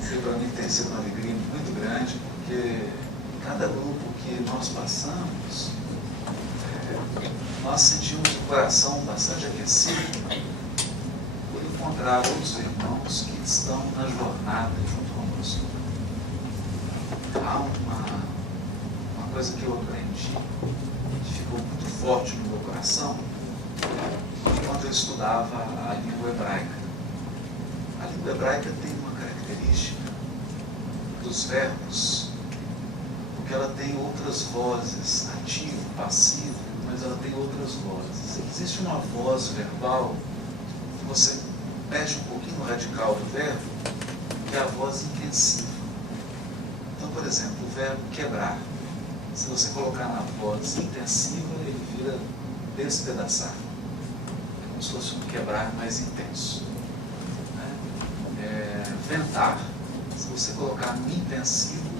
Isso para mim tem sido uma alegria muito grande, porque cada grupo que nós passamos, nós sentimos o coração bastante aquecido por encontrar outros irmãos que estão na jornada junto conosco. Há uma coisa que eu aprendi, que ficou muito forte no meu coração, enquanto eu estudava a língua hebraica. A língua hebraica tem uma característica dos verbos, porque ela tem outras vozes, ativo, passivo, mas ela tem outras vozes. Existe uma voz verbal que você mexe um pouquinho no radical do verbo, que é a voz intensiva. Então, por exemplo, o verbo quebrar, se você colocar na voz intensiva, ele vira despedaçar. É como se fosse um quebrar mais intenso. Ventar, se você colocar no intensivo,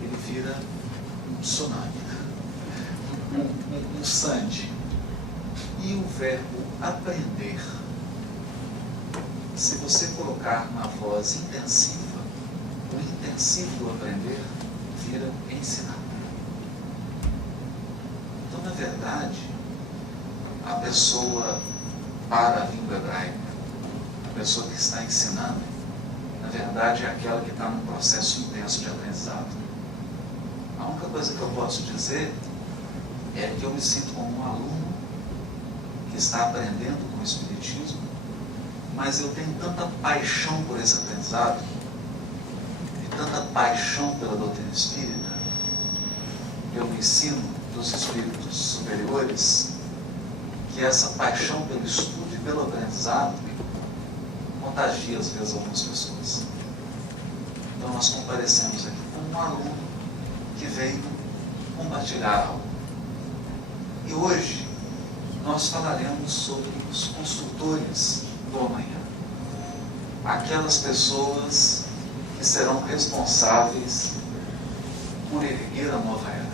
ele vira um tsunami, um sande. E o verbo aprender, se você colocar na voz intensiva, o intensivo do aprender vira ensinar. Então, na verdade, a pessoa para a língua hebraica, a pessoa que está ensinando, na verdade é aquela que está num processo intenso de aprendizado. A única coisa que eu posso dizer é que eu me sinto como um aluno que está aprendendo com o Espiritismo, mas eu tenho tanta paixão por esse aprendizado e tanta paixão pela doutrina espírita, pelo ensino dos espíritos superiores, que essa paixão pelo estudo e pelo aprendizado contagia às vezes algumas pessoas. Então nós comparecemos aqui como um aluno que veio compartilhar algo. E hoje nós falaremos sobre os construtores do amanhã. Aquelas pessoas que serão responsáveis por erguer a nova era,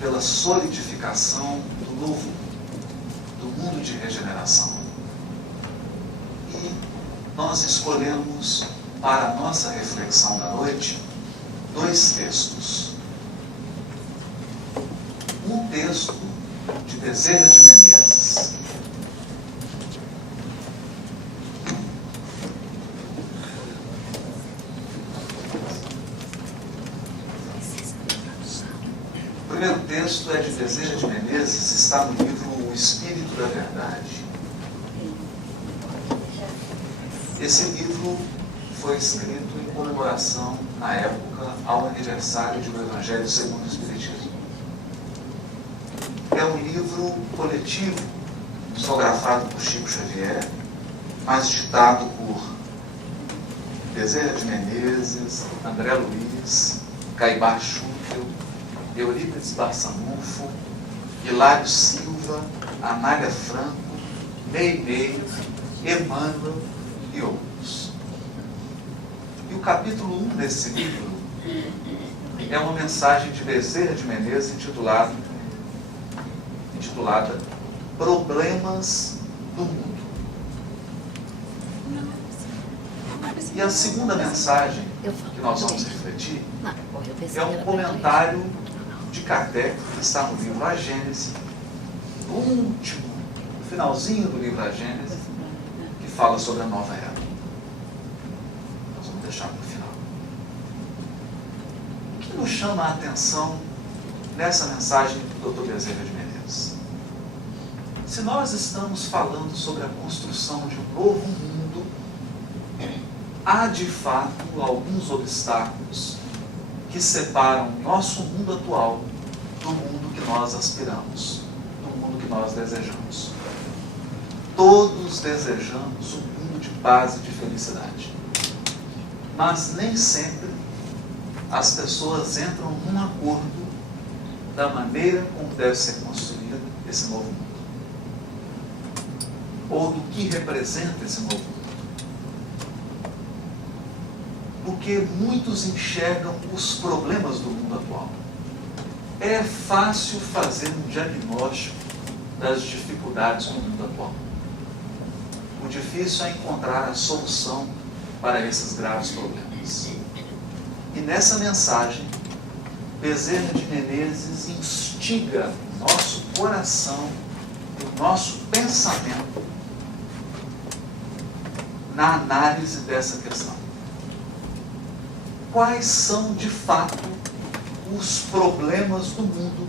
pela solidificação do novo mundo, do mundo de regeneração. E nós escolhemos para a nossa reflexão da noite 2 textos. Um texto de Bezerra de Menezes. O primeiro texto é de Bezerra de Menezes, está no livro O Espírito da Verdade. Esse livro foi escrito em comemoração, na época, ao aniversário do Evangelho segundo o Espiritismo. É um livro coletivo, psicografado por Chico Xavier, mas ditado por Bezerra de Menezes, André Luiz, Caibar Schutel, Eurípides Barçanufo, Hilário Silva, Anália Franco, Ney, Emmanuel e outros. E o capítulo 1 desse livro é uma mensagem de Bezerra de Menezes intitulada Problemas do Mundo. E a segunda mensagem que nós vamos refletir é um comentário de Kardec, que está no livro A Gênese, no último, no finalzinho do livro A Gênese, que fala sobre a nova era. Nós vamos deixar para o final. O que nos chama a atenção nessa mensagem do Dr. Bezerra de Menezes? Se nós estamos falando sobre a construção de um novo mundo, há de fato alguns obstáculos que separam o nosso mundo atual do mundo que nós aspiramos, do mundo que nós desejamos. Todos desejamos um mundo de paz e de felicidade. Mas nem sempre as pessoas entram num acordo da maneira como deve ser construído esse novo mundo. Ou do que representa esse novo mundo. Porque muitos enxergam os problemas do mundo atual. É fácil fazer um diagnóstico das dificuldades do mundo atual. O difícil é encontrar a solução para esses graves problemas. E nessa mensagem, Bezerra de Menezes instiga o nosso coração e o nosso pensamento na análise dessa questão. Quais são, de fato, os problemas do mundo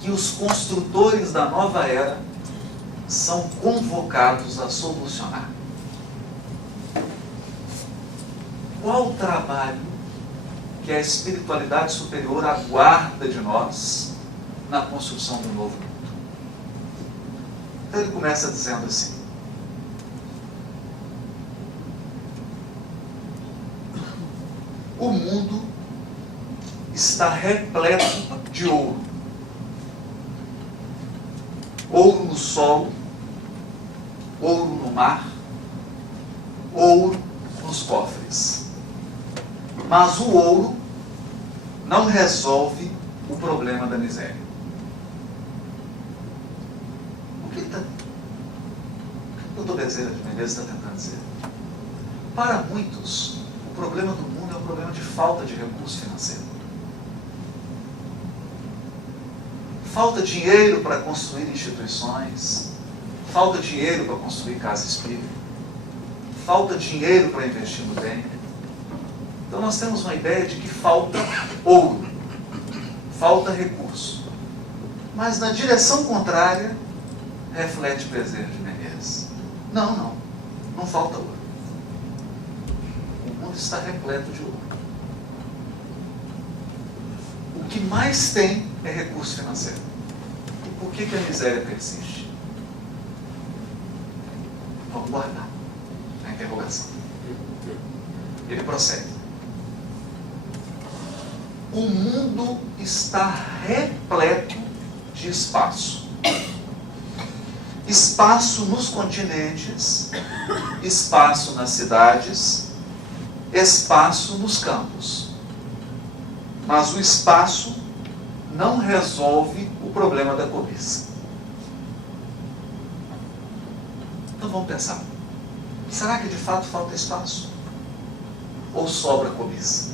que os construtores da nova era são convocados a solucionar? Qual o trabalho que a espiritualidade superior aguarda de nós na construção do novo mundo? Então ele começa dizendo assim: o mundo está repleto de ouro. Ouro no solo, ouro no mar, ouro nos cofres. Mas o ouro não resolve o problema da miséria. O que o doutor Bezerra de Menezes está tentando dizer? Para muitos, o problema do mundo é um problema de falta de recurso financeiro. Falta dinheiro para construir instituições, falta dinheiro para construir casa espírita, falta dinheiro para investir no bem. Então nós temos uma ideia de que falta ouro, falta recurso. Mas na direção contrária, reflete Bezerra de Menezes. Não falta ouro. O mundo está repleto de ouro. O que mais tem é recurso financeiro. E por que a miséria persiste? Vamos guardar a interrogação. Ele prossegue. O mundo está repleto de espaço. Espaço nos continentes, espaço nas cidades, espaço nos campos. Mas o espaço não resolve o problema da cobiça. Então vamos pensar. Será que de fato falta espaço? Ou sobra cobiça?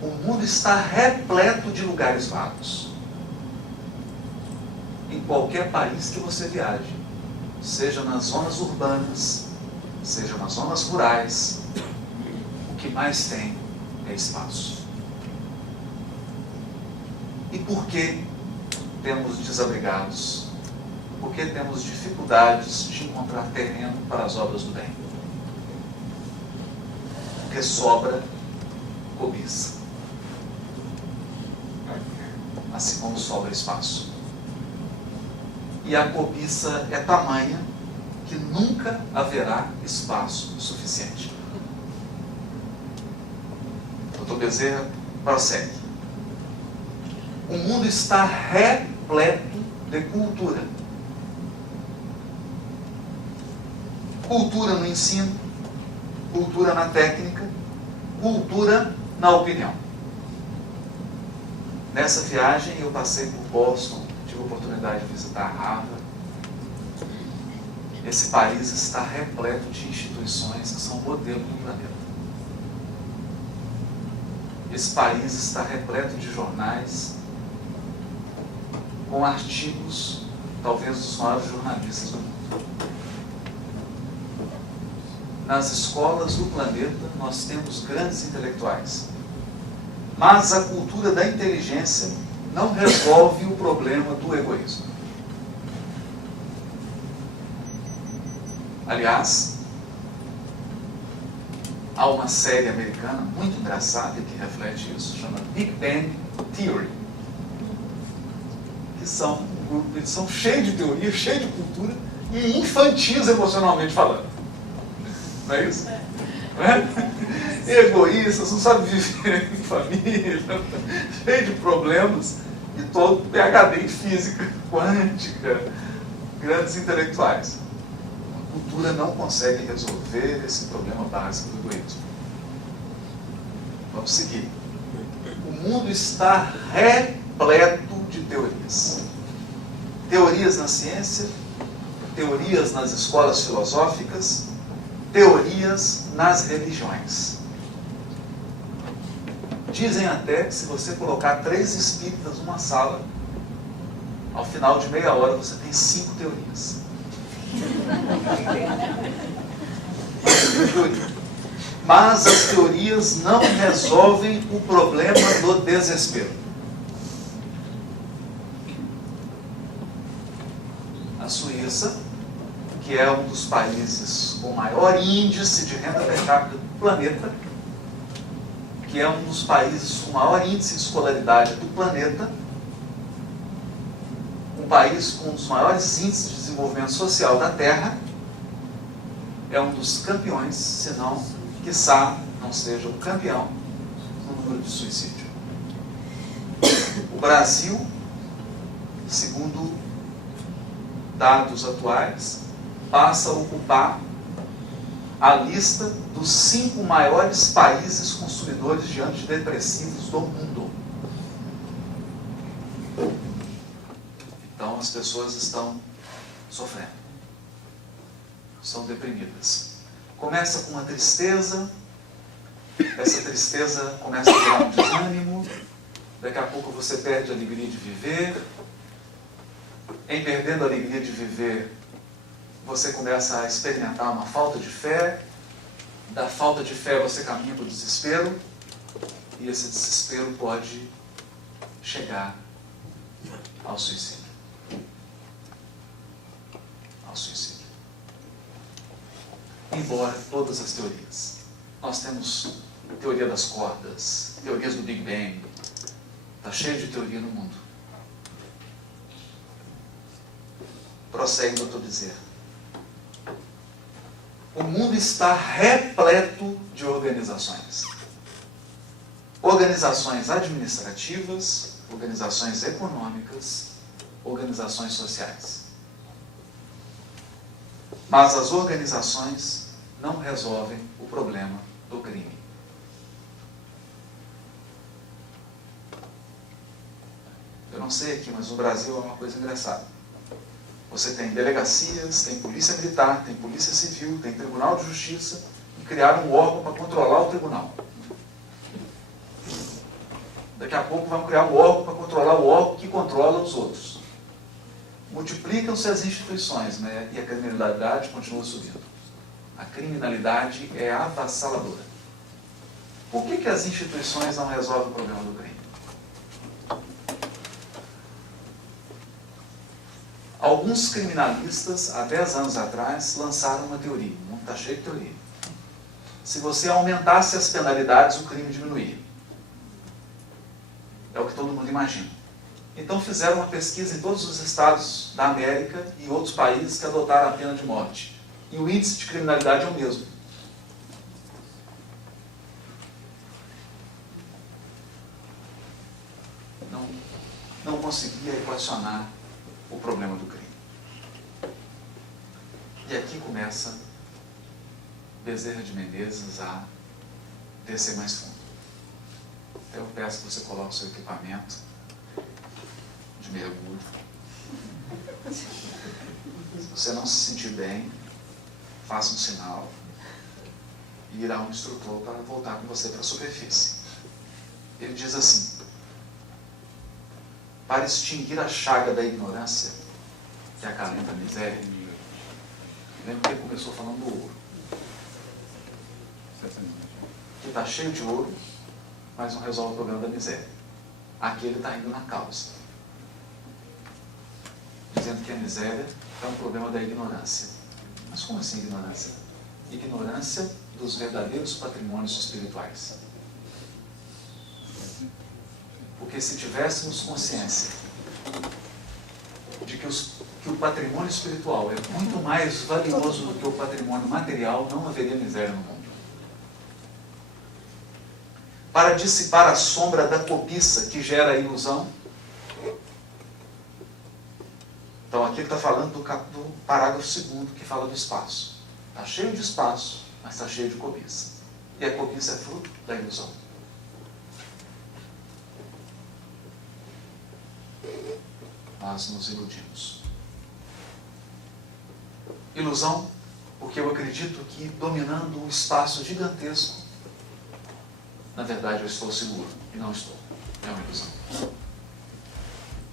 O mundo está repleto de lugares vagos. Em qualquer país que você viaje, seja nas zonas urbanas, seja nas zonas rurais, o que mais tem é espaço. E por que temos desabrigados? Por que temos dificuldades de encontrar terreno para as obras do bem? Porque sobra cobiça. Assim como sobra espaço. E a cobiça é tamanha que nunca haverá espaço suficiente. Dr. Bezerra prossegue. O mundo está repleto de cultura. Cultura no ensino, cultura na técnica, cultura na opinião. Nessa viagem eu passei por Boston, tive a oportunidade de visitar Harvard. Esse país está repleto de instituições que são modelo do planeta. Esse país está repleto de jornais com artigos, talvez dos maiores jornalistas do mundo. Nas escolas do planeta nós temos grandes intelectuais. Mas a cultura da inteligência não resolve o problema do egoísmo. Aliás, há uma série americana muito engraçada que reflete isso, chama Big Bang Theory. Que são um grupo, eles são cheios de teoria, cheios de cultura e infantis emocionalmente falando. Não é isso? Não é? Egoístas, não sabem viver em família, cheio de problemas, e todo PhD em física quântica, grandes intelectuais. A cultura não consegue resolver esse problema básico do egoísmo. Vamos seguir. O mundo está repleto de teorias. Teorias na ciência, teorias nas escolas filosóficas, teorias nas religiões. Dizem até que se você colocar 3 espíritas numa sala, ao final de meia hora você tem 5 teorias. Mas as teorias não resolvem o problema do desespero. A Suíça, que é um dos países com maior índice de renda per capita do planeta, que é um dos países com maior índice de escolaridade do planeta, um país com um dos maiores índices de desenvolvimento social da Terra, é um dos campeões, se não, quiçá, não seja o campeão no número de suicídio. O Brasil, segundo dados atuais, passa a ocupar a lista dos 5 maiores países consumidores de antidepressivos do mundo. Então as pessoas estão sofrendo, são deprimidas. Começa com uma tristeza, essa tristeza começa a gerar um desânimo, daqui a pouco você perde a alegria de viver. Em perdendo a alegria de viver, você começa a experimentar uma falta de fé. Da falta de fé você caminha para o desespero, e esse desespero pode chegar ao suicídio. Ao suicídio. Embora todas as teorias. Nós temos teoria das cordas, teorias do Big Bang. Está cheio de teoria no mundo. Prossegue o doutor Bezerra. O mundo está repleto de organizações. Organizações administrativas, organizações econômicas, organizações sociais. Mas as organizações não resolvem o problema do crime. Eu não sei aqui, mas no Brasil é uma coisa engraçada. Você tem delegacias, tem polícia militar, tem polícia civil, tem tribunal de justiça, e criaram um órgão para controlar o tribunal. Daqui a pouco vão criar um órgão para controlar o órgão que controla os outros. Multiplicam-se as instituições, né? E a criminalidade continua subindo. A criminalidade é avassaladora. Por que as instituições não resolvem o problema do crime? Alguns criminalistas, há 10 anos atrás, lançaram uma teoria. O mundo está cheio de teoria. Se você aumentasse as penalidades, o crime diminuía. É o que todo mundo imagina. Então fizeram uma pesquisa em todos os estados da América e outros países que adotaram a pena de morte. E o índice de criminalidade é o mesmo. Não conseguia equacionar o problema do crime. E aqui começa Bezerra de Menezes a descer mais fundo. Eu peço que você coloque o seu equipamento de mergulho. Se você não se sentir bem, faça um sinal e irá um instrutor para voltar com você para a superfície. Ele diz assim: para extinguir a chaga da ignorância que acalenta a miséria. Lembra que ele começou falando do ouro. Que está cheio de ouro, mas não resolve o problema da miséria. Aqui ele está indo na causa. Dizendo que a miséria é um problema da ignorância. Mas como assim ignorância? Ignorância dos verdadeiros patrimônios espirituais. Porque se tivéssemos consciência de que o patrimônio espiritual é muito mais valioso do que o patrimônio material, não haveria miséria no mundo. Para dissipar a sombra da cobiça que gera a ilusão. Então aqui ele está falando do parágrafo 2º, que fala do espaço. Está cheio de espaço, mas está cheio de cobiça. E a cobiça é fruto da ilusão. Nós nos iludimos. Ilusão, porque eu acredito que dominando um espaço gigantesco, na verdade eu estou seguro, e não estou. É uma ilusão.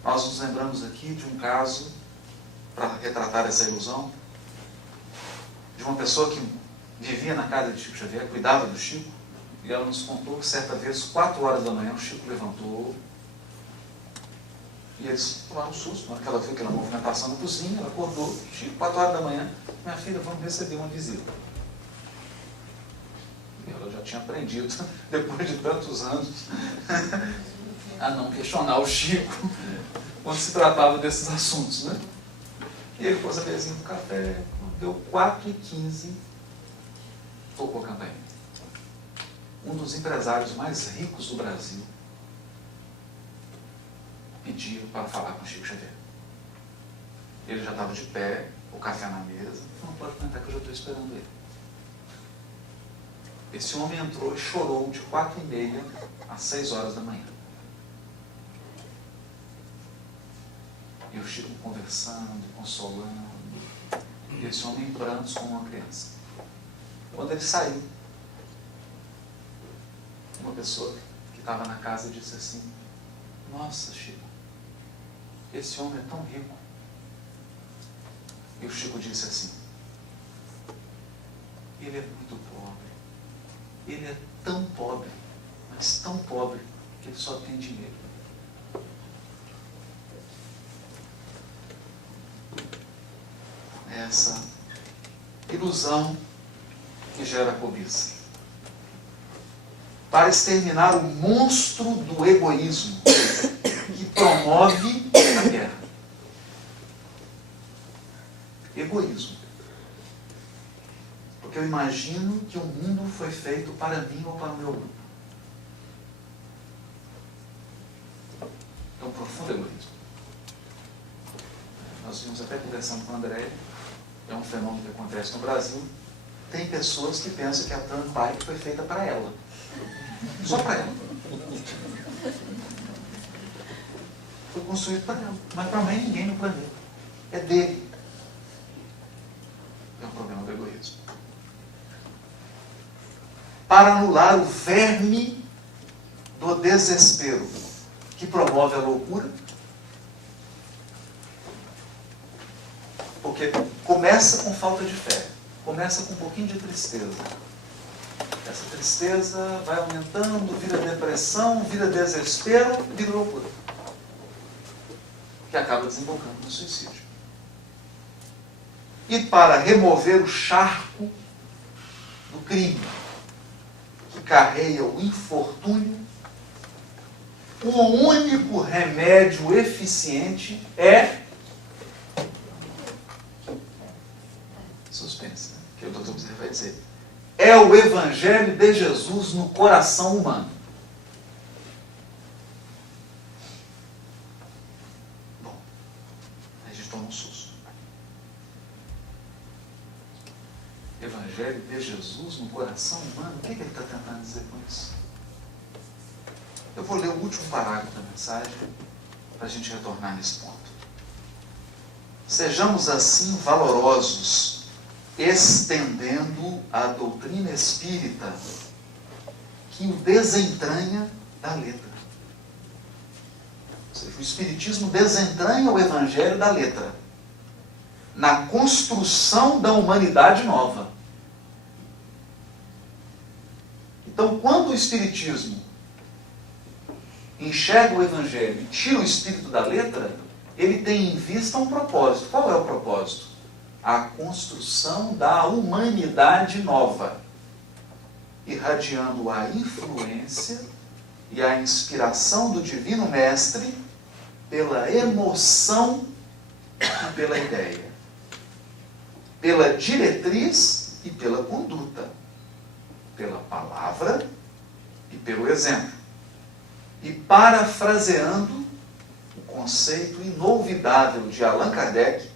Nós nos lembramos aqui de um caso, para retratar essa ilusão, de uma pessoa que vivia na casa de Chico Xavier, cuidava do Chico, e ela nos contou que certa vez, 4 horas da manhã, o Chico levantou, e eles tomaram um susto, na hora que ela viu aquela movimentação na cozinha, ela acordou, Chico, 4 horas da manhã, minha filha, vamos receber uma visita. E ela já tinha aprendido, depois de tantos anos, a não questionar o Chico quando se tratava desses assuntos, né? E ele pôs a mesinha do café, quando deu 4h15, tocou a campainha. Um dos empresários mais ricos do Brasil pediu para falar com o Chico Xavier. Ele já estava de pé, o café na mesa, não pode cantar que eu já estou esperando ele. Esse homem entrou e chorou de 4h30 às 6 horas da manhã. E o Chico conversando, consolando, e esse homem em prantos como uma criança. Quando ele saiu, uma pessoa que estava na casa disse assim: nossa, Chico, esse homem é tão rico. E o Chico disse assim: ele é muito pobre. Ele é tão pobre, mas tão pobre, que ele só tem dinheiro. Essa ilusão que gera cobiça. Para exterminar o monstro do egoísmo que promove a guerra. Egoísmo. Porque eu imagino que o mundo foi feito para mim ou para o meu grupo. É um profundo egoísmo. Nós vimos até conversando com o André, é um fenômeno que acontece no Brasil. Tem pessoas que pensam que a Turnpike foi feita para ela. Só para ela. Foi construído para ela. Mas para mais ninguém no planeta. É dele. É um problema do egoísmo. Para anular o verme do desespero que promove a loucura. Porque começa com falta de fé. Começa com um pouquinho de tristeza. Essa tristeza vai aumentando, vira depressão, vira desespero, vira loucura. Que acaba desembocando no suicídio. E para remover o charco do crime que carrega o infortúnio, o único remédio eficiente é suspense, né? Que o Dr. Bezerra vai dizer. É o Evangelho de Jesus no coração humano. Bom, a gente toma um susto. Evangelho de Jesus no coração humano? O que ele está tentando dizer com isso? Eu vou ler o último parágrafo da mensagem para a gente retornar nesse ponto. Sejamos assim valorosos, estendendo a doutrina espírita que o desentranha da letra. Ou seja, o Espiritismo desentranha o Evangelho da letra na construção da humanidade nova. Então, quando o Espiritismo enxerga o Evangelho e tira o Espírito da letra, ele tem em vista um propósito. Qual é o propósito? A construção da humanidade nova, irradiando a influência e a inspiração do Divino Mestre pela emoção e pela ideia, pela diretriz e pela conduta, pela palavra e pelo exemplo. E parafraseando o conceito inolvidável de Allan Kardec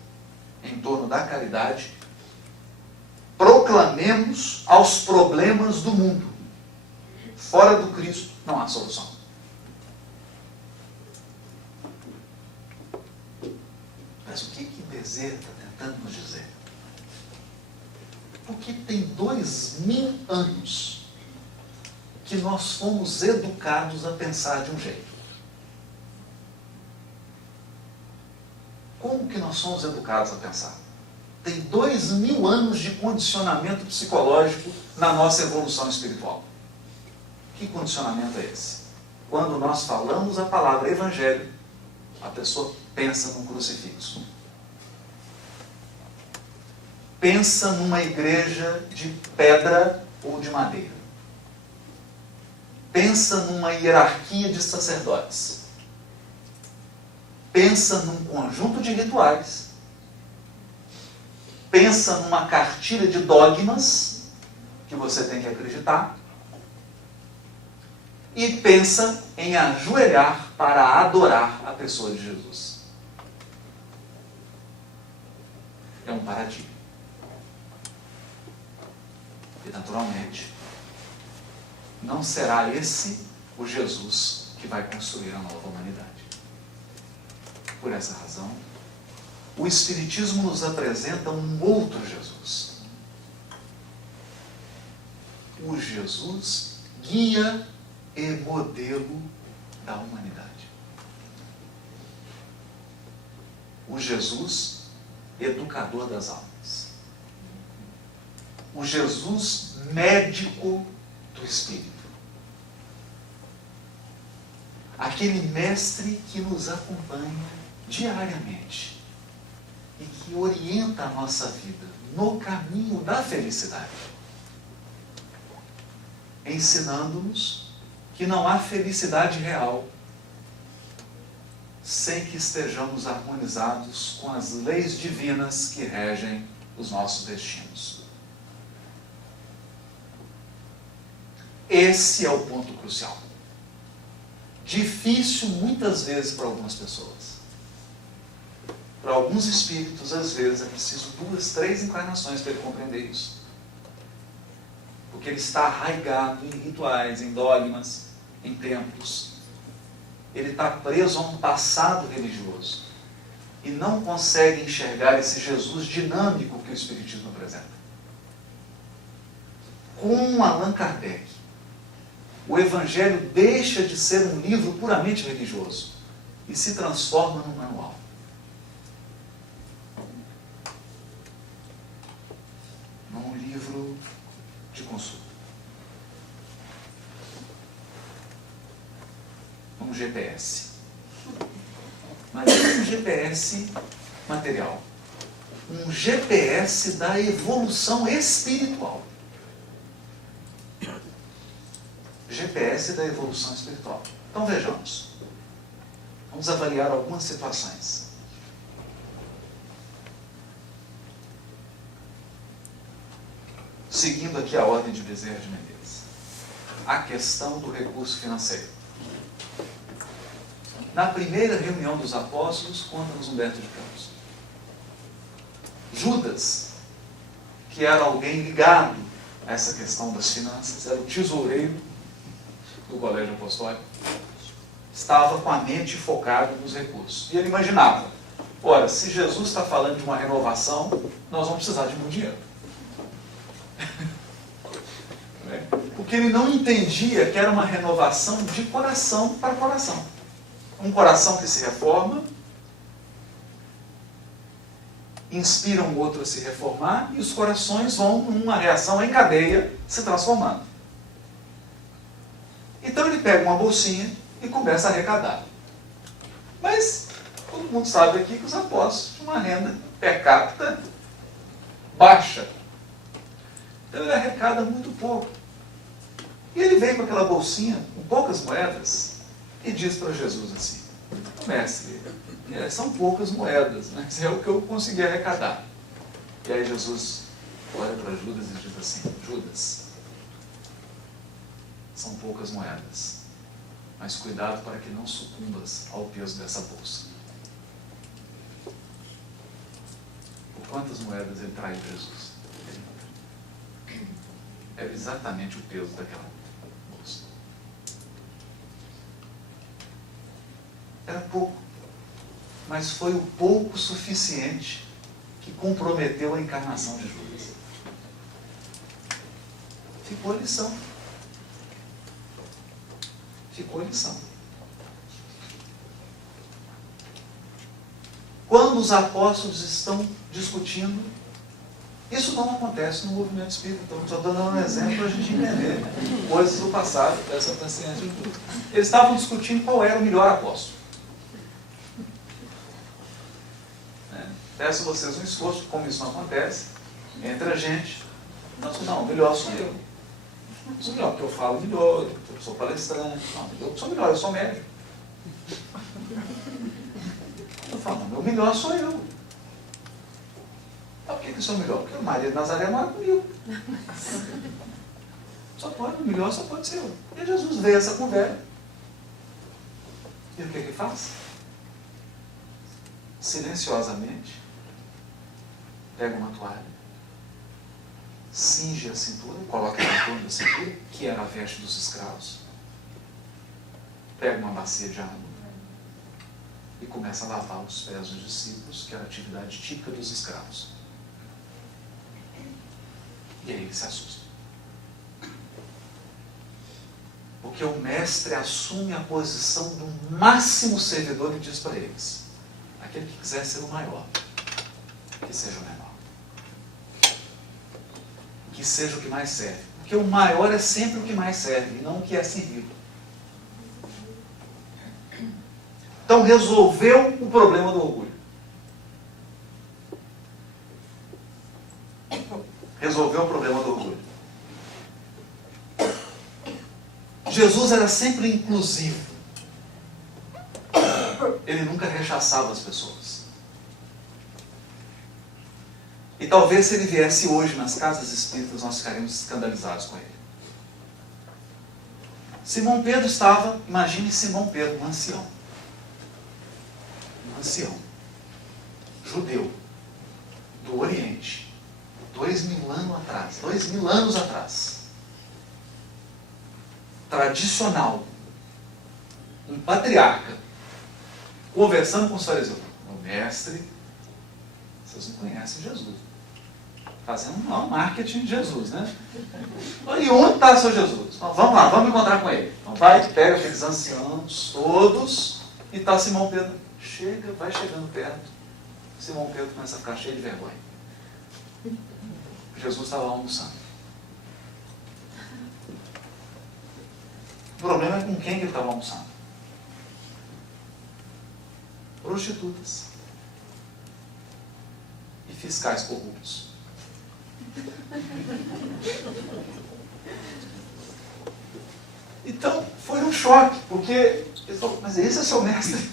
em torno da caridade, proclamemos aos problemas do mundo: fora do Cristo não há solução. Mas o que Bezerra está tentando nos dizer? Porque tem 2000 anos que nós fomos educados a pensar de um jeito. Como que nós somos educados a pensar? Tem 2000 anos de condicionamento psicológico na nossa evolução espiritual. Que condicionamento é esse? Quando nós falamos a palavra evangelho, a pessoa pensa num crucifixo. Pensa numa igreja de pedra ou de madeira. Pensa numa hierarquia de sacerdotes. Pensa num conjunto de rituais. Pensa numa cartilha de dogmas que você tem que acreditar. E pensa em ajoelhar para adorar a pessoa de Jesus. É um paradigma. E, naturalmente, não será esse o Jesus que vai construir a nova humanidade. Por essa razão, o Espiritismo nos apresenta um outro Jesus. O Jesus guia e modelo da humanidade. O Jesus educador das almas. O Jesus médico do espírito. Aquele mestre que nos acompanha diariamente e que orienta a nossa vida no caminho da felicidade, ensinando-nos que não há felicidade real sem que estejamos harmonizados com as leis divinas que regem os nossos destinos. Esse é o ponto crucial. Difícil muitas vezes para algumas pessoas. Para alguns espíritos, às vezes, é preciso 2, 3 encarnações para ele compreender isso. Porque ele está arraigado em rituais, em dogmas, em templos. Ele está preso a um passado religioso e não consegue enxergar esse Jesus dinâmico que o Espiritismo apresenta. Com Allan Kardec, o Evangelho deixa de ser um livro puramente religioso e se transforma num manual. Num livro de consulta. Um GPS. Mas não um GPS material. Um GPS da evolução espiritual. GPS da evolução espiritual. Então vejamos. Vamos avaliar algumas situações. Seguindo aqui a ordem de Bezerra de Menezes. A questão do recurso financeiro. Na primeira reunião dos apóstolos, conta-nos Humberto de Campos. Judas, que era alguém ligado a essa questão das finanças, era o tesoureiro do colégio apostólico, estava com a mente focada nos recursos. E ele imaginava, ora, se Jesus está falando de uma renovação, nós vamos precisar de muito dinheiro. Porque ele não entendia que era uma renovação de coração para coração. Um coração que se reforma, inspira um outro a se reformar, e os corações vão, numa reação em cadeia, se transformando. Então ele pega uma bolsinha e começa a arrecadar. Mas todo mundo sabe aqui que os apóstolos tinham uma renda per capita baixa. Então ele arrecada muito pouco. E ele vem com aquela bolsinha, com poucas moedas, e diz para Jesus assim, mestre, são poucas moedas, mas é o que eu consegui arrecadar. E aí Jesus olha para Judas e diz assim, Judas, são poucas moedas, mas cuidado para que não sucumbas ao peso dessa bolsa. Por quantas moedas ele trai de Jesus? Era exatamente o peso daquela bolsa. Era pouco, mas foi o pouco suficiente que comprometeu a encarnação de Judas. Ficou a lição. Ficou a lição. Quando os apóstolos estão discutindo, isso não acontece no movimento espírita. Então, só estou dando um exemplo para a gente entender coisas do passado, dessa paciência de tudo. Eles estavam discutindo qual era o melhor apóstolo. Peço a vocês um esforço, como isso não acontece, entre a gente. Não, melhor sou eu. Sou melhor, porque eu falo melhor, eu sou palestrante. Não, eu sou melhor, eu sou médico. Eu falo, não, o melhor sou eu. Por que eu sou melhor? Porque o Maria de Nazaré mora comigo. Só pode, o melhor só pode ser eu. E Jesus vê essa conversa. E o que ele faz? Silenciosamente, pega uma toalha, cinge a cintura, coloca na torno da cintura, que era a veste dos escravos, pega uma bacia de água e começa a lavar os pés dos discípulos, que era a atividade típica dos escravos. E aí ele se assusta. Porque o mestre assume a posição do máximo servidor e diz para eles: aquele que quiser ser o maior, que seja o menor. Que seja o que mais serve. Porque o maior é sempre o que mais serve, e não o que é servido. Então resolveu o problema do orgulho. Resolveu o problema do orgulho. Jesus era sempre inclusivo. Ele nunca rechaçava as pessoas. E talvez se ele viesse hoje nas casas espíritas, nós ficaríamos escandalizados com ele. Simão Pedro estava, imagine Simão Pedro, um ancião. Um ancião. Judeu. Do Oriente. 2000 anos atrás. Tradicional. Um patriarca. Conversando com os fariseus. O mestre, vocês não conhecem Jesus. Fazendo um marketing de Jesus, né? E onde está seu Jesus? Então, vamos lá, vamos encontrar com ele. Então vai, pega aqueles anciãos todos, e está Simão Pedro. Chega, vai chegando perto. Simão Pedro começa a ficar cheio de vergonha. Jesus estava almoçando. O problema é com quem ele estava almoçando. Prostitutas e fiscais corruptos. Então, foi um choque, porque ele falou, mas esse é seu mestre?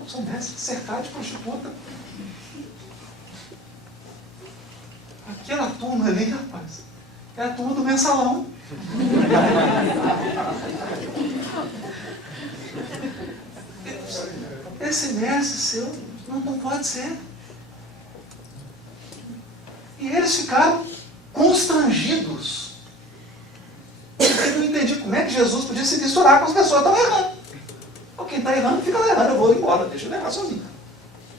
Eu sou mestre de cercar de prostituta. Aquela turma ali, rapaz, é a turma do mensalão. Esse mestre seu não pode ser. E eles ficaram constrangidos. Eu não entendi como é que Jesus podia se misturar com as pessoas que estavam errando. Ou quem está errando, fica lá errando, eu vou embora, deixa eu errar sozinho.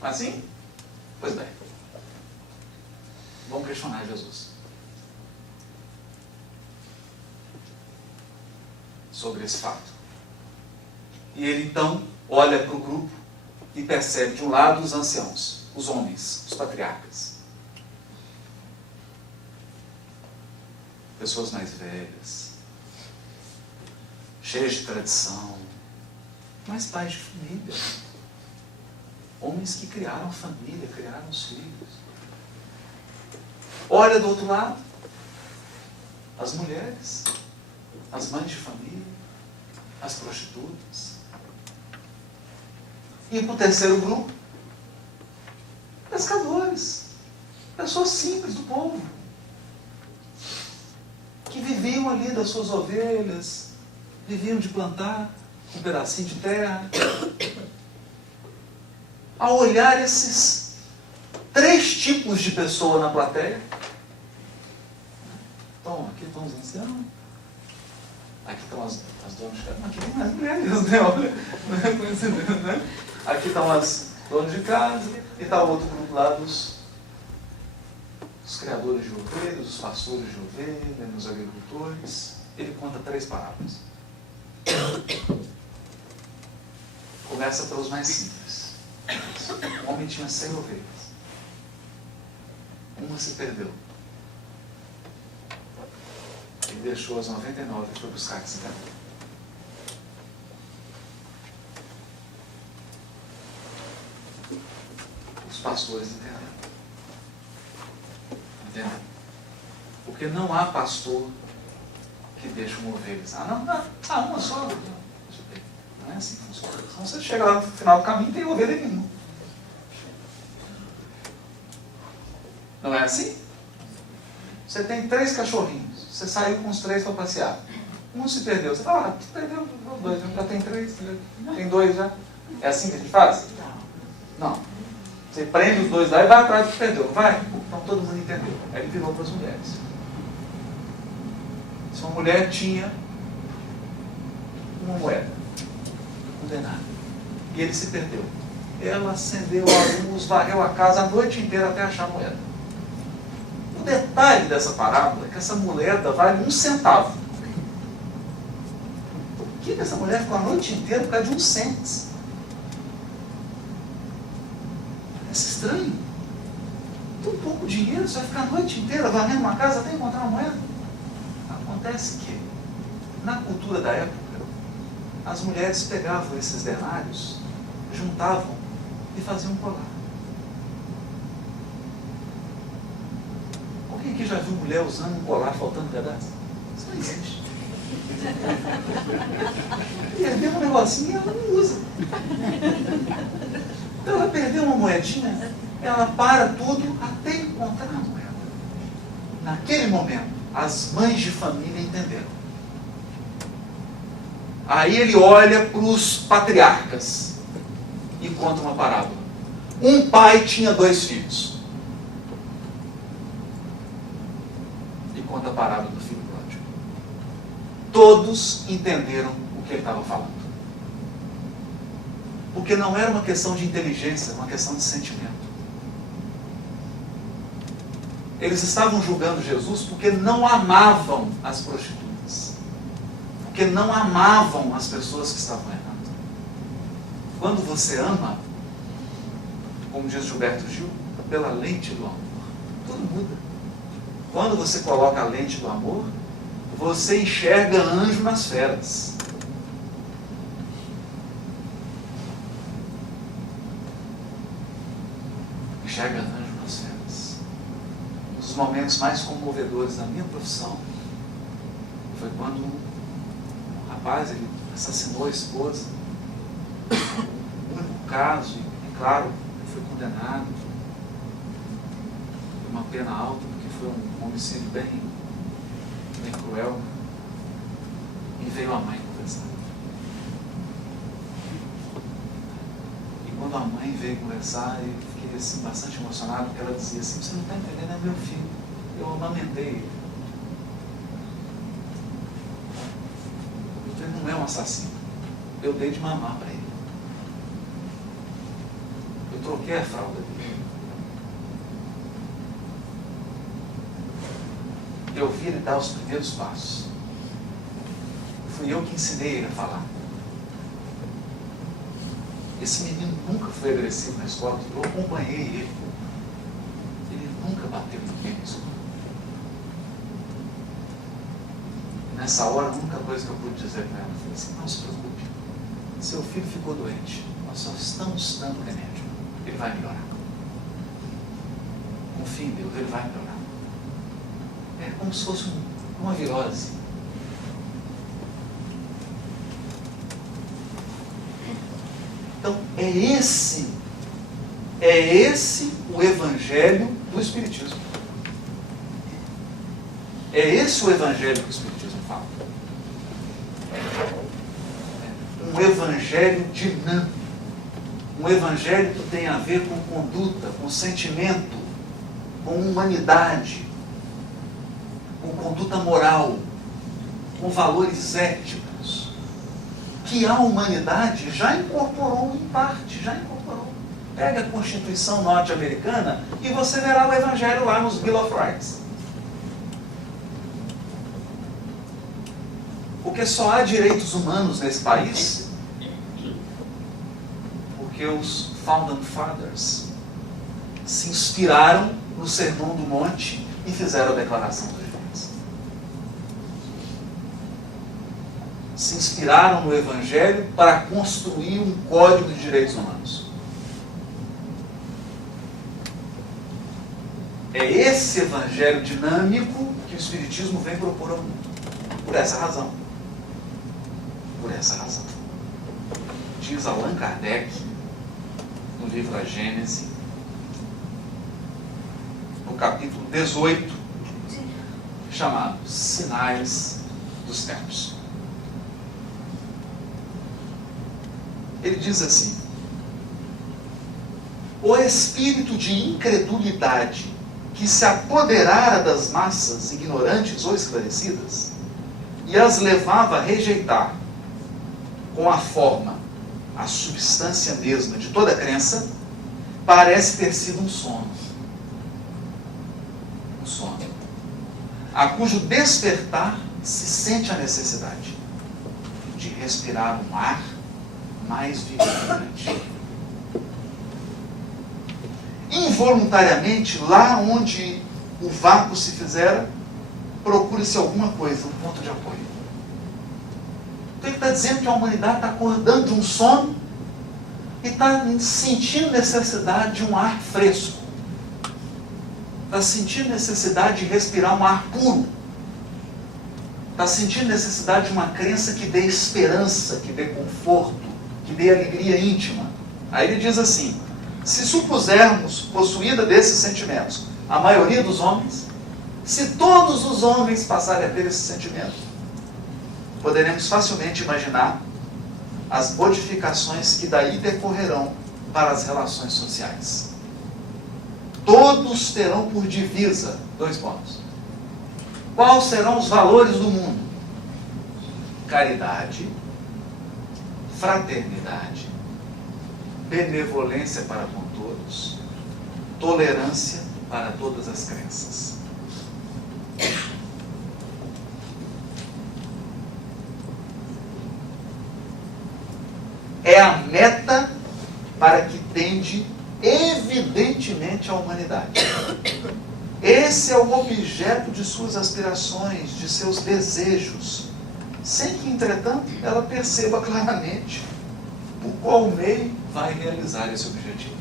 Assim? Pois bem. Vamos questionar Jesus sobre esse fato. E ele então olha para o grupo e percebe de um lado os anciãos, os homens, os patriarcas. Pessoas mais velhas, cheias de tradição, mas pais de família. Homens que criaram família, criaram os filhos. Olha do outro lado, as mulheres, as mães de família, as prostitutas. E para o terceiro grupo, pescadores, pessoas simples do povo, que viviam ali das suas ovelhas, viviam de plantar um pedacinho de terra. Ao olhar esses 3 tipos de pessoa na plateia, então, aqui estão os anciãos, aqui estão as donas de casa, aqui tem mais mulheres, né? Olha, né? Aqui estão as donas de casa, e está o outro grupo lá dos os criadores de ovelhas, os pastores de ovelhas, os agricultores. Ele conta 3 parábolas. Começa pelos mais simples. Um homem tinha 100 ovelhas. Uma se perdeu. Ele deixou as 99 e foi buscar que se perdeu. Os pastores entenderam. Porque não há pastor que deixa uma ovelha. Uma só. Não é assim que funciona. Então você chega lá no final do caminho e tem ovelha nenhuma. Não é assim? Você tem 3 cachorrinhos. Você saiu com os 3 para passear. Um se perdeu. Você fala, se perdeu 2, já tem 3, tem 2 já. É assim que a gente faz? Não. Você prende os 2 lá e vai atrás do que perdeu. Vai. Então todo mundo entendeu. Aí ele virou para as mulheres. Se uma mulher tinha uma moeda, um denário, e ele se perdeu, ela acendeu a luz, varreu a casa a noite inteira até achar a moeda. O detalhe dessa parábola é que essa moeda vale 1 centavo. Por que essa mulher ficou a noite inteira por causa de 1 cento? Parece estranho. Tão pouco dinheiro, você vai ficar a noite inteira varrendo uma casa até encontrar uma moeda? Acontece que, na cultura da época, as mulheres pegavam esses denários, juntavam e faziam um colar. Alguém aqui já viu mulher usando um colar faltando pedaço? Isso não existe. Perdeu um negocinho e ela não usa. Então ela perdeu uma moedinha, ela para tudo até encontrar a moeda. Naquele momento, as mães de família entenderam. Aí ele olha para os patriarcas e conta uma parábola. Um pai tinha 2 filhos. E conta a parábola do filho pródigo. Todos entenderam o que ele estava falando. Porque não era uma questão de inteligência, era uma questão de sentimento. Eles estavam julgando Jesus porque não amavam as prostitutas. Porque não amavam as pessoas que estavam errando. Quando você ama, como diz Gilberto Gil, pela lente do amor, tudo muda. Quando você coloca a lente do amor, você enxerga anjo nas feras. Enxerga anjo nas feras. Um dos momentos mais comovedores da minha profissão foi quando um rapaz, ele assassinou a esposa. O único caso, e claro, ele foi condenado. Foi uma pena alta, porque foi um homicídio bem cruel. E veio a mãe conversar. E quando a mãe veio conversar, eu fiquei assim, bastante emocionado, porque ela dizia assim: você não está entendendo, é meu filho. Eu amamentei ele. Ele não é um assassino. Eu dei de mamar para ele. Eu troquei a fralda dele. Eu vi ele dar os primeiros passos. Fui eu que ensinei ele a falar. Esse menino nunca foi agressivo na escola, eu acompanhei ele. Ele nunca bateu em ninguém na escola. Nessa hora, a única coisa que eu pude dizer para ela foi assim: não se preocupe, seu filho ficou doente, nós só estamos dando remédio, ele vai melhorar. Confie em Deus, ele vai melhorar. É como se fosse uma virose. Então, é esse o Evangelho do Espiritismo. É esse o Evangelho que o Espiritismo fala. Um Evangelho dinâmico. Um Evangelho que tem a ver com conduta, com sentimento, com humanidade, com conduta moral, com valores éticos, que a humanidade já incorporou em parte, já incorporou. Pega a Constituição norte-americana e você verá o Evangelho lá nos Bill of Rights. Porque só há direitos humanos nesse país porque os Founding Fathers se inspiraram no Sermão do Monte e fizeram a Declaração dos Direitos. Se inspiraram no Evangelho para construir um código de direitos humanos. É esse Evangelho dinâmico que o Espiritismo vem propor ao mundo. Por essa razão. Por essa razão. Diz Allan Kardec, no livro A Gênese, no capítulo 18, chamado Sinais dos Tempos. Ele diz assim: o espírito de incredulidade que se apoderara das massas ignorantes ou esclarecidas e as levava a rejeitar com a forma, a substância mesma de toda a crença, parece ter sido um sono. Um sono. A cujo despertar se sente a necessidade de respirar um ar mais vigorante. Involuntariamente, lá onde o vácuo se fizera, procure-se alguma coisa, um ponto de apoio. Então ele está dizendo que a humanidade está acordando de um sono e está sentindo necessidade de um ar fresco. Está sentindo necessidade de respirar um ar puro. Está sentindo necessidade de uma crença que dê esperança, que dê conforto, que dê alegria íntima. Aí ele diz assim: se supusermos, possuída desses sentimentos, a maioria dos homens, se todos os homens passarem a ter esse sentimento, poderemos facilmente imaginar as modificações que daí decorrerão para as relações sociais. Todos terão por divisa, 2 pontos. Quais serão os valores do mundo? Caridade, fraternidade, benevolência para com todos, tolerância para todas as crenças. É a meta para que tende evidentemente a humanidade. Esse é o objeto de suas aspirações, de seus desejos, sem que, entretanto, ela perceba claramente por qual meio vai realizar esse objetivo.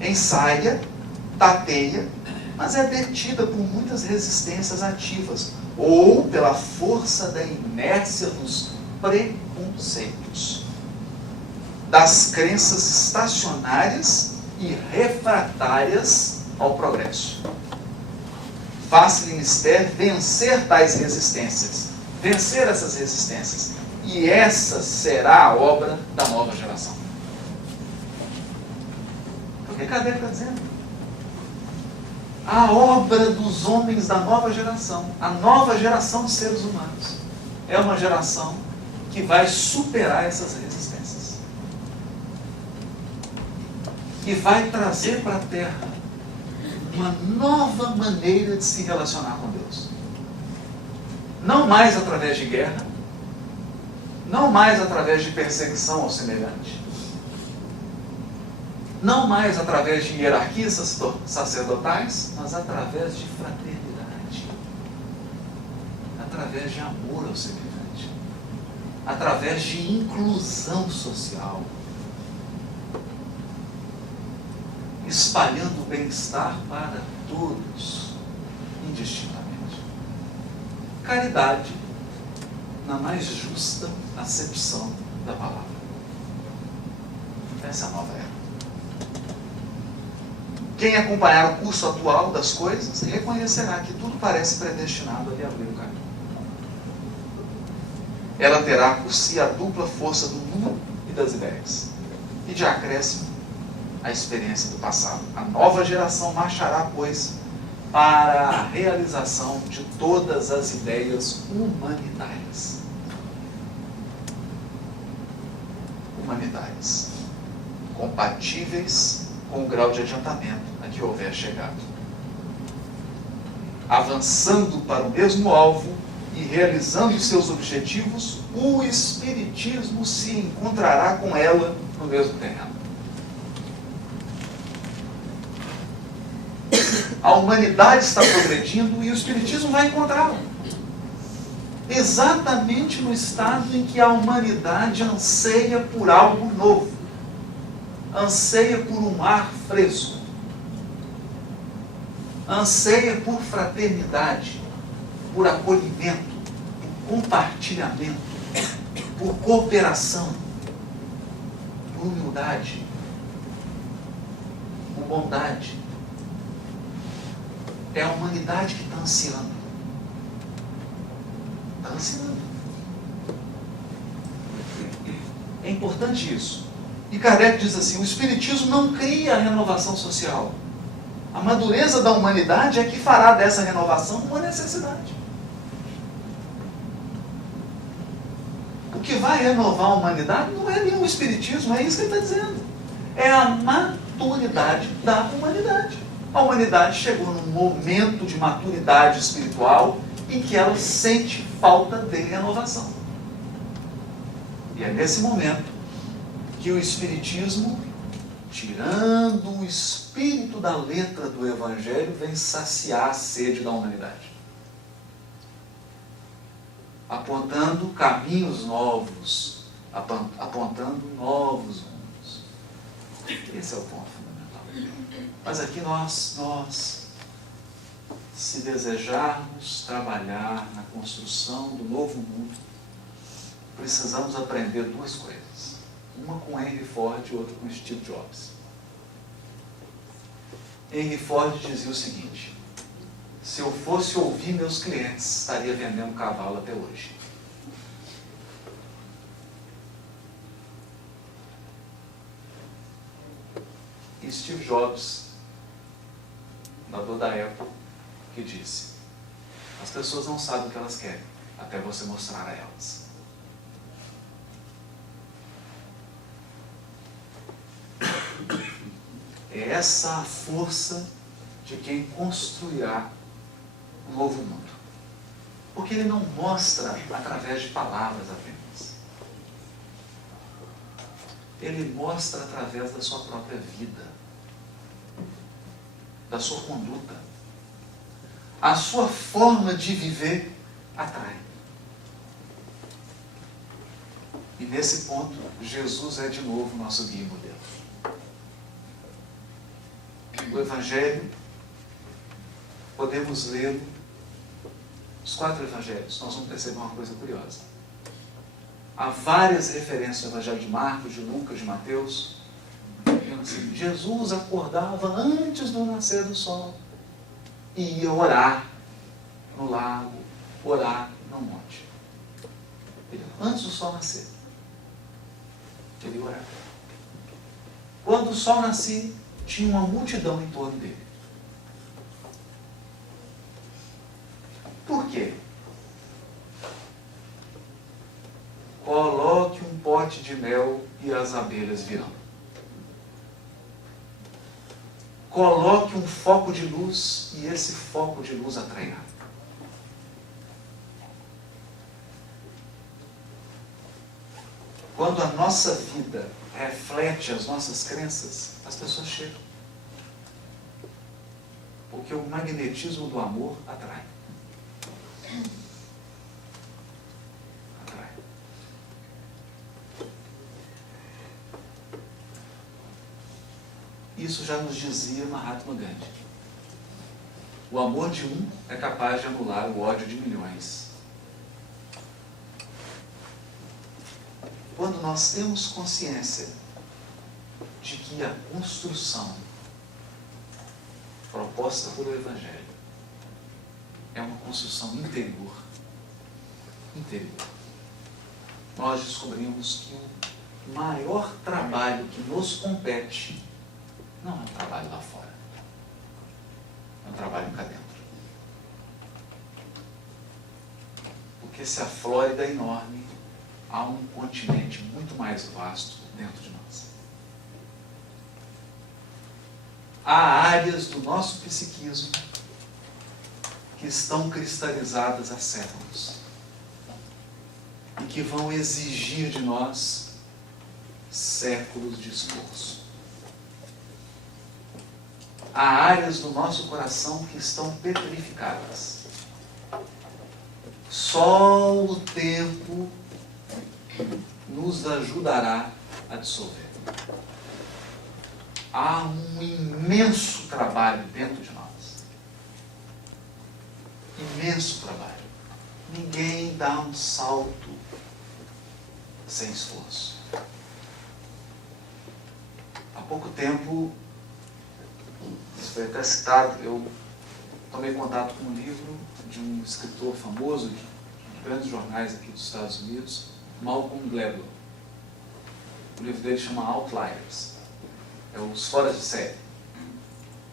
Ensaia, tateia, mas é detida por muitas resistências ativas, ou pela força da inércia dos preconceitos, das crenças estacionárias e refratárias ao progresso. Faz-lhe mister vencer tais resistências, vencer essas resistências, e essa será a obra da nova geração. O que Kardec está dizendo? A obra dos homens da nova geração, a nova geração de seres humanos, é uma geração que vai superar essas resistências e vai trazer para a Terra uma nova maneira de se relacionar com Deus. Não mais através de guerra, não mais através de perseguição ao semelhante, não mais através de hierarquias sacerdotais, mas através de fraternidade, através de amor ao semelhante, através de inclusão social, espalhando o bem-estar para todos, indistintamente. Caridade, na mais justa acepção da palavra. Essa é a nova era. Quem acompanhar o curso atual das coisas reconhecerá que tudo parece predestinado a lhe abrir o caminho. Ela terá por si a dupla força do número e das ideias, e de acréscimo a experiência do passado. A nova geração marchará, pois, para a realização de todas as ideias humanitárias. humanidades, compatíveis com o grau de adiantamento a que houver chegado. Avançando para o mesmo alvo e realizando seus objetivos, o Espiritismo se encontrará com ela no mesmo terreno. A humanidade está progredindo e o Espiritismo vai encontrá-la. Exatamente no estado em que a humanidade anseia por algo novo, anseia por um ar fresco, anseia por fraternidade, por acolhimento, por compartilhamento, por cooperação, por humildade, por bondade. É a humanidade que está ansiando. Está ansiando. É importante isso. E Kardec diz assim, o Espiritismo não cria a renovação social. A madureza da humanidade é que fará dessa renovação uma necessidade. O que vai renovar a humanidade não é nenhum Espiritismo, é isso que ele está dizendo. É a maturidade da humanidade. A humanidade chegou num momento de maturidade espiritual em que ela sente falta de renovação. E é nesse momento que o Espiritismo, tirando o espírito da letra do Evangelho, vem saciar a sede da humanidade. Apontando caminhos novos, apontando novos rumos. Esse é o ponto fundamental. Mas aqui nós, se desejarmos trabalhar na construção do novo mundo, precisamos aprender duas coisas. Uma com Henry Ford e outra com Steve Jobs. Henry Ford dizia o seguinte: se eu fosse ouvir meus clientes, estaria vendendo cavalo até hoje. E Steve Jobs, fundador da Apple, que disse: as pessoas não sabem o que elas querem, até você mostrar a elas. É essa a força de quem construirá um novo mundo. Porque ele não mostra através de palavras apenas. Ele mostra através da sua própria vida, da sua conduta. A sua forma de viver atrai. E nesse ponto, Jesus é de novo nosso guia e modelo. O Evangelho, podemos ler os 4 Evangelhos, nós vamos perceber uma coisa curiosa. Há várias referências ao Evangelho de Marcos, de Lucas, de Mateus. Assim, Jesus acordava antes do nascer do sol e ia orar no lago, orar no monte. Antes do sol nascer, ele ia orar. Quando o sol nascia, tinha uma multidão em torno dele. Por quê? Coloque um pote de mel e as abelhas virão. Coloque um foco de luz e esse foco de luz atrairá. Quando a nossa vida reflete as nossas crenças, as pessoas chegam. Porque o magnetismo do amor atrai. Atrai. Isso já nos dizia Mahatma Gandhi. O amor de um é capaz de anular o ódio de milhões. Quando nós temos consciência de que a construção proposta pelo Evangelho é uma construção interior, nós descobrimos que o maior trabalho que nos compete não é um trabalho lá fora, é um trabalho cá dentro. Porque se a Flórida é enorme, há um continente muito mais vasto dentro de nós. Há áreas do nosso psiquismo que estão cristalizadas há séculos e que vão exigir de nós séculos de esforço. Há áreas do nosso coração que estão petrificadas. Só o tempo nos ajudará a dissolver. Há um imenso trabalho dentro de nós. Imenso trabalho. Ninguém dá um salto sem esforço. Há pouco tempo, isso foi até citado, eu tomei contato com um livro de um escritor famoso de grandes jornais aqui dos Estados Unidos, Malcolm Gladwell. O livro dele chama Outliers, é os fora de série.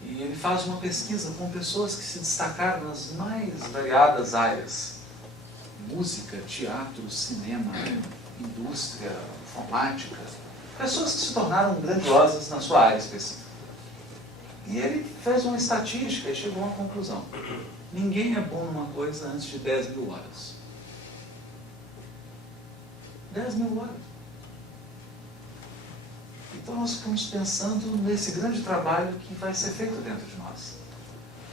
E ele faz uma pesquisa com pessoas que se destacaram nas mais variadas áreas: música, teatro, cinema, indústria, informática, pessoas que se tornaram grandiosas na sua área específica. E ele fez uma estatística e chegou a uma conclusão: ninguém é bom numa coisa antes de 10.000 horas. 10.000 horas. Então nós ficamos pensando nesse grande trabalho que vai ser feito dentro de nós.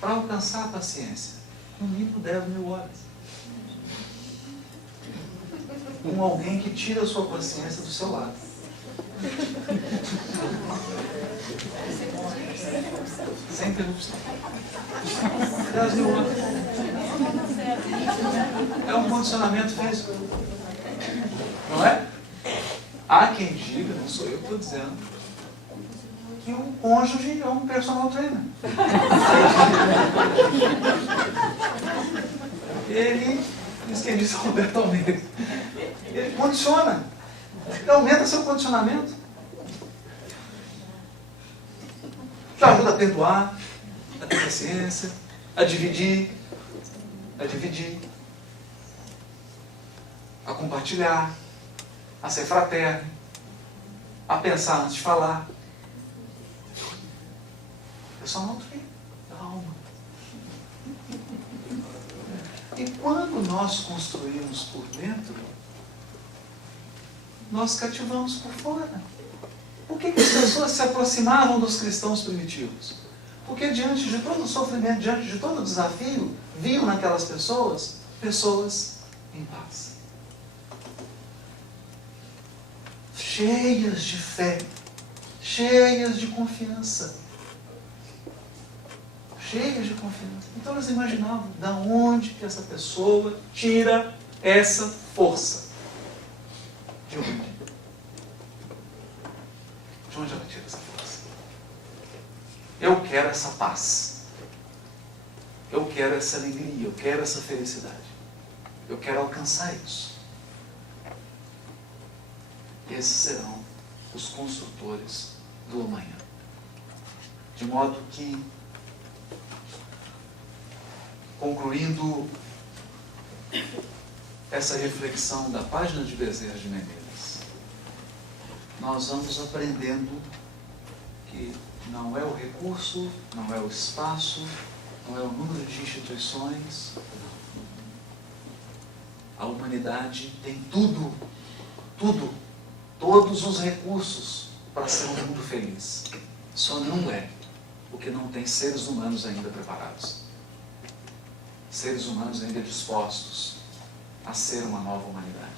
Para alcançar a paciência, no mínimo 10.000 horas. Com alguém que tira a sua paciência do seu lado. Sem interrupção. 10.000 horas. É um condicionamento físico. Não é? Há quem diga, não sou eu que estou dizendo, que o cônjuge é um personal trainer. Ele, isso quem disse Roberto Almeida, ele condiciona. Ele aumenta seu condicionamento. Te ajuda a perdoar, a ter paciência, a dividir, a compartilhar, a ser fraterno, a pensar antes de falar. Eu só não treino da alma. E quando nós construímos por dentro, nós cativamos por fora. Por que as pessoas se aproximavam dos cristãos primitivos? Porque diante de todo o sofrimento, diante de todo o desafio, viam naquelas pessoas, pessoas em paz. Cheias de fé, cheias de confiança. Cheias de confiança. Então elas imaginavam de onde que essa pessoa tira essa força. De onde? De onde ela tira essa força? Eu quero essa paz. Eu quero essa alegria. Eu quero essa felicidade. Eu quero alcançar isso. Esses serão os construtores do amanhã. De modo que, concluindo essa reflexão da página de Bezerra de Menezes, nós vamos aprendendo que não é o recurso, não é o espaço, não é o número de instituições. A humanidade tem tudo, todos os recursos para ser um mundo feliz. Só não é porque não tem seres humanos ainda preparados. Seres humanos ainda dispostos a ser uma nova humanidade.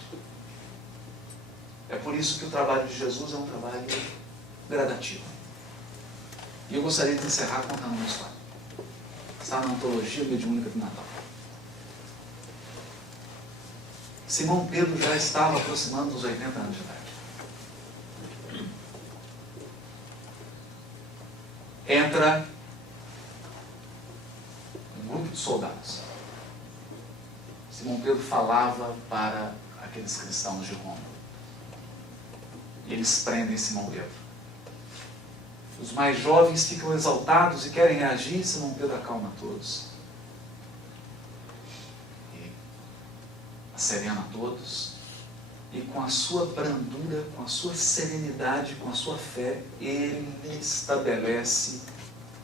É por isso que o trabalho de Jesus é um trabalho gradativo. E eu gostaria de encerrar contando uma história. Está na Antologia Mediúnica do Natal. Simão Pedro já estava aproximando dos 80 anos de idade. Entra um grupo de soldados. Simão Pedro falava para aqueles cristãos de Roma. E eles prendem Simão Pedro. Os mais jovens ficam exaltados e querem reagir. Simão Pedro acalma todos. E acerena todos. E com a sua brandura, com a sua serenidade, com a sua fé, ele estabelece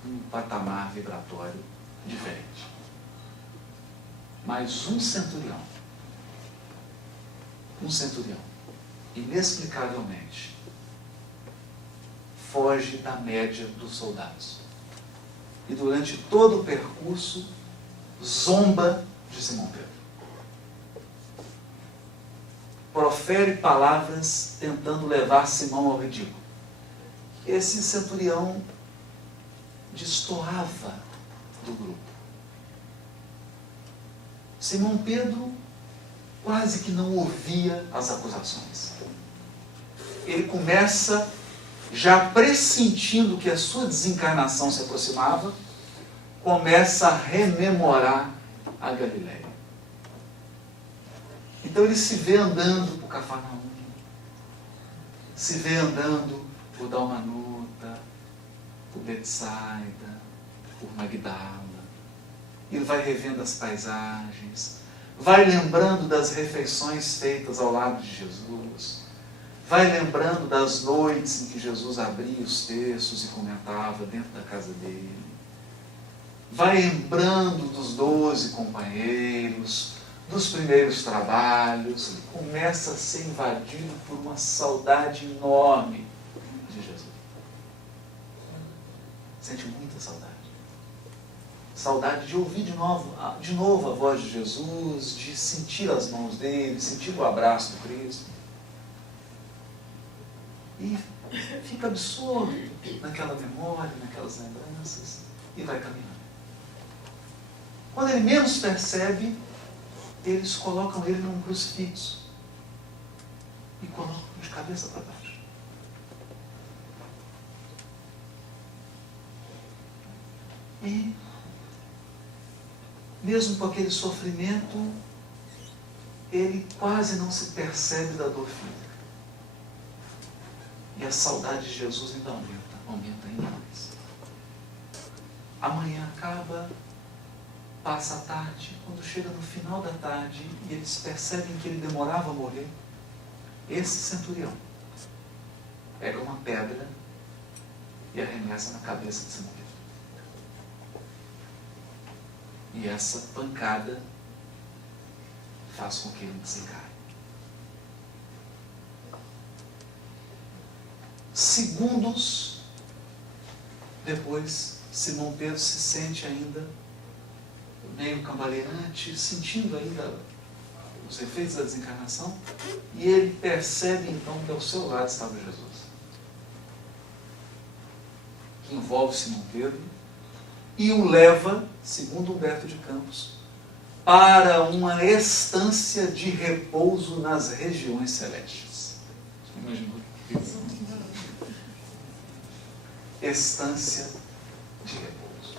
um patamar vibratório diferente. Mas um centurião, inexplicavelmente, foge da média dos soldados. E durante todo o percurso, zomba de Simão Pedro. Profere palavras tentando levar Simão ao ridículo. Esse centurião destoava do grupo. Simão Pedro quase que não ouvia as acusações. Ele começa, já pressentindo que a sua desencarnação se aproximava, começa a rememorar a Galileia. Então ele se vê andando por Cafarnaum, se vê andando por Dalmanuta, por Betsaida, por Magdala. Ele vai revendo as paisagens, vai lembrando das refeições feitas ao lado de Jesus, vai lembrando das noites em que Jesus abria os textos e comentava dentro da casa dele, vai lembrando dos 12 companheiros, dos primeiros trabalhos, e começa a ser invadido por uma saudade enorme de Jesus. Sente muita saudade. Saudade de ouvir de novo a voz de Jesus, de sentir as mãos dele, sentir o abraço do Cristo. E fica absorto naquela memória, naquelas lembranças, e vai caminhando. Quando ele menos percebe, eles colocam ele num crucifixo e colocam de cabeça para baixo. E, mesmo com aquele sofrimento, ele quase não se percebe da dor física. E a saudade de Jesus ainda aumenta ainda mais. Amanhã acaba, passa a tarde, quando chega no final da tarde e eles percebem que ele demorava a morrer, esse centurião pega uma pedra e arremessa na cabeça de Simão Pedro. E essa pancada faz com que ele desencarne. Segundos depois, Simão Pedro se sente ainda meio cambaleante, sentindo ainda os efeitos da desencarnação, e ele percebe então que ao seu lado estava Jesus, que envolve Simão Pedro e o leva, segundo Humberto de Campos, para uma estância de repouso nas regiões celestes. Você imaginou isso? Estância de repouso.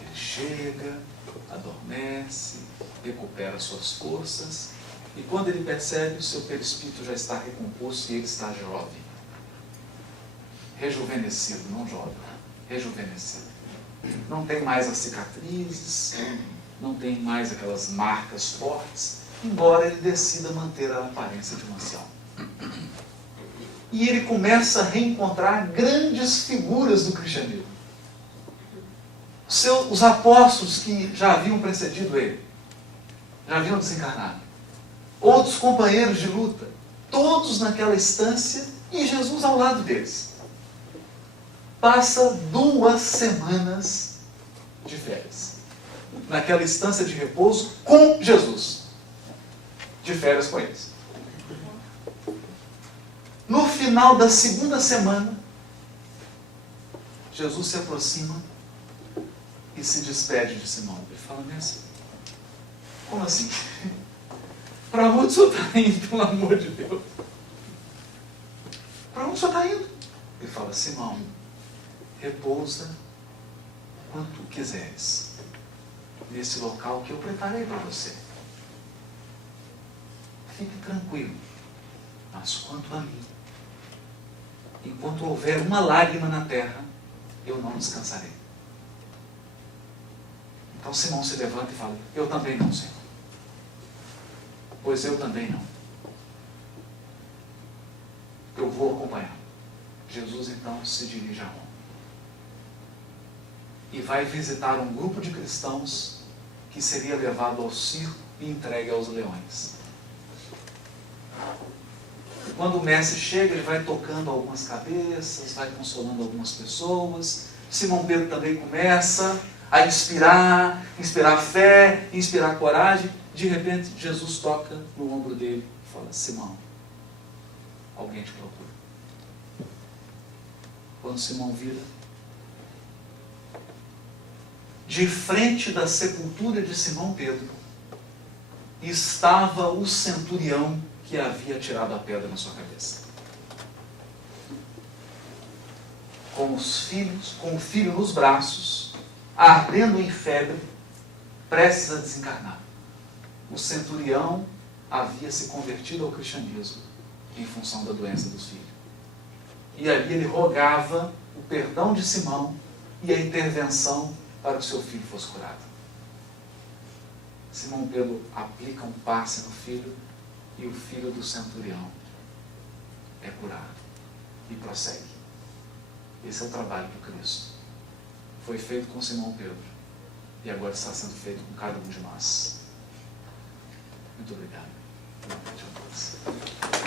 Ele chega, adormece, recupera suas forças, e quando ele percebe, o seu perispírito já está recomposto e ele está jovem. Rejuvenescido, não jovem, rejuvenescido. Não tem mais as cicatrizes, não tem mais aquelas marcas fortes, embora ele decida manter a aparência de um ancião. E ele começa a reencontrar grandes figuras do cristianismo. Os apóstolos que já haviam precedido ele, já haviam desencarnado, outros companheiros de luta, todos naquela estância e Jesus ao lado deles. Passa 2 semanas de férias naquela estância de repouso com Jesus, de férias com eles. No final da 2ª semana, Jesus se aproxima e se despede de Simão. Ele fala: mestre, como assim? Para onde o senhor está indo, pelo amor de Deus? Para onde o senhor está indo? Ele fala: Simão, repousa quanto quiseres nesse local que eu preparei para você. Fique tranquilo, mas quanto a mim, enquanto houver uma lágrima na terra, eu não descansarei. Então Simão se levanta e fala: eu também não, Senhor. Pois eu também não. Eu vou acompanhar. Jesus então se dirige a Roma. E vai visitar um grupo de cristãos que seria levado ao circo e entregue aos leões. E quando o mestre chega, ele vai tocando algumas cabeças, vai consolando algumas pessoas. Simão Pedro também começa a inspirar fé, inspirar coragem. De repente, Jesus toca no ombro dele e fala: Simão, alguém te procura. Quando Simão vira, de frente da sepultura de Simão Pedro, estava o centurião que havia tirado a pedra na sua cabeça. Com o filho nos braços, ardendo em febre, prestes a desencarnar. O centurião havia se convertido ao cristianismo em função da doença dos filhos. E ali ele rogava o perdão de Simão e a intervenção para que seu filho fosse curado. Simão Pedro aplica um passe no filho e o filho do centurião é curado e prossegue. Esse é o trabalho do Cristo. Foi feito com Simão Pedro e agora está sendo feito com cada um de nós. Muito obrigado. Boa noite a todos.